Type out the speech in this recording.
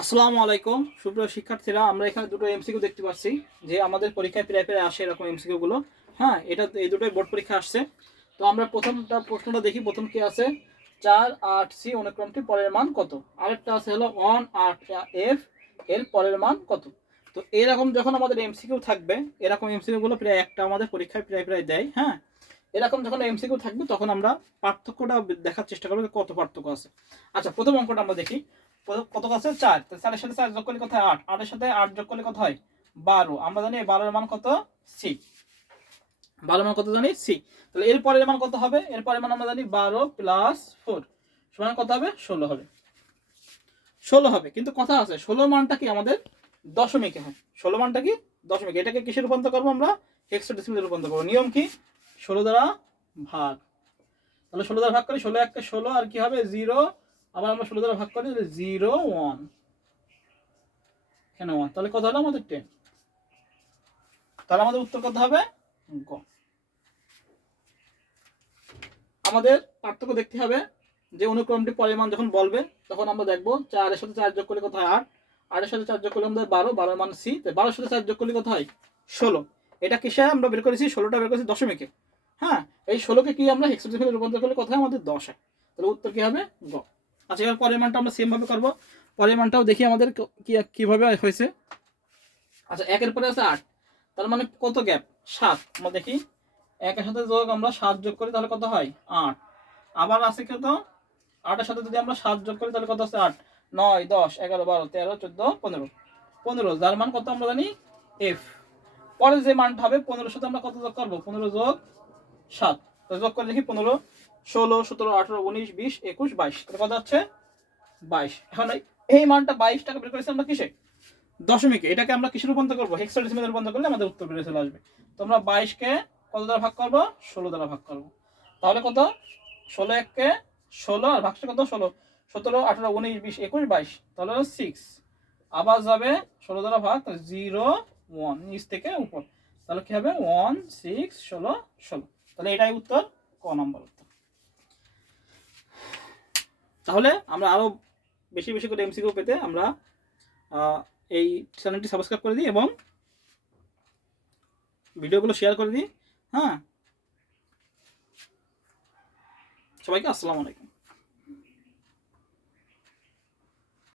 আসসালামু আলাইকুম সুপ্রিয় শিক্ষার্থীরা, আমরা এখানে দুটো এমসিকিউ দেখতে পাচ্ছি যে আমাদের পরীক্ষায় প্রায় প্রায় আসে এরকম এমসিকিউ গুলো। হ্যাঁ, এই দুটোই বোর্ড পরীক্ষা আসছে। তো আমরা প্রশ্নটা দেখি। প্রথম কি আছে, 4 8 সি অনুক্রমটি পরের মান কত। আরেকটা আছে হলো 1 8 এফ এর পরের মান কত। তো এরকম যখন আমাদের এমসিকিউ থাকবে, এরকম এমসিকিউ গুলো প্রায় একটা আমাদের পরীক্ষায় প্রায় প্রায় দেয়। হ্যাঁ, এরকম যখন এমসিকিউ থাকবে তখন আমরা পার্থক্যটা দেখার চেষ্টা করবো কত পার্থক্য আছে। আচ্ছা, প্রথম অঙ্কটা আমরা দেখি। কত আছে 4, 4 এর সাথে 4 যোগ করলে কত হয় 8, 8 এর সাথে 8 যোগ করলে কত হয় 12। আমরা জানি 12 এর মান কত, সি। 12 মান কত জানি, সি। তাহলে এর পরের মান কত হবে, এর পরের মান আমরা জানি 12 প্লাস 4 সমান কত হবে, 16 হবে। 16 হবে, কিন্তু কথা আছে 16 মানটা কি আমাদের দশমিকে হয়। 16 মানটা কি দশমিকে। এটাকে কিসে রূপান্তর করবো আমরা, হেক্সাডেসিমালে রূপান্তর করবো। নিয়ম কি, 16 দ্বারা ভাগ। তাহলে 16 দ্বারা ভাগ করি, 16 1 16 আর কি হবে 0। আবার আমরা 16 দ্বারা ভাগ করি 0 1, এখানে 1, তাহলে কত হলো আমাদের 10। তাহলে আমাদের উত্তর কত হবে, গ। আমাদের পার্থক্য দেখতে হবে যে অনুক্রমটি পরিমাণ যখন বলবে তখন আমরা দেখবো 4 এর সাথে 4 যোগ করলে কত হয় 8, 8 এর সাথে 4 যোগ করলে আমাদের 12, 12 এর মান সি। 12 এর সাথে 4 যোগ করলে কত হয় 16। এটা কিসে আমরা বের করেছি, 16টা বের করেছি দশমিকে। হ্যাঁ, এই 16কে কি আমরা হেক্সাডেসিমালে রূপান্তর করলে কত হয় আমাদের 10 হয়। তাহলে উত্তর কি হবে, গ। আচ্ছা, এবার পরের মানটা আমরা সেম ভাবে করব। পরের মানটাও দেখি আমাদের কিভাবে হয়েছে। আচ্ছা, 1 এর পরে আছে 8, তার মানে কত গ্যাপ 7। আমরা দেখি 1 এর সাথে যোগ আমরা 7 যোগ করি তাহলে কত হয় 8। আবার আছে কত, 8 এর সাথে যদি আমরা 7 যোগ করি তাহলে কত আছে 8 9 10 11 12 13 14 15 15, যার মান কত আমরা জানি এফ। পরে যে মানটা হবে 15 এর সাথে আমরা কত যোগ করব, 15 যোগ 7। তো যোগ করে দেখি 15 16 17 18 19 20 21 22, তাহলে কত হচ্ছে 22। এখন এই মানটা 22 টাকা বের করেছি আমরা কিসে, দশমিকে। এটাকে আমরা কিসে রূপান্তর করবো, হেক্সাডেসিমালে রূপান্তর করলে আমাদের উত্তর বেরিয়ে চলে আসবে। তো আমরা 22 কে কত দ্বারা ভাগ করব, 16 দ্বারা ভাগ করব। তাহলে কত, 16 1 কে 16 আর ভাগটা কত 16, 17 18 19 20 21 22, তাহলে 6। আবার যাবে 16 দ্বারা ভাগ, 0 1 নিচ থেকে উপর, তাহলে কি হবে 1 6 16 16। তাহলে এটাই উত্তর, ক নম্বর উত্তর। তাহলে আমরা আরো বেশি বেশি করে এমসিকিউ পেতে আমরা এই চ্যানেলটি সাবস্ক্রাইব করে দিই এবং ভিডিওগুলো শেয়ার করে দিই। হ্যাঁ, সবাইকে আসসালামু আলাইকুম।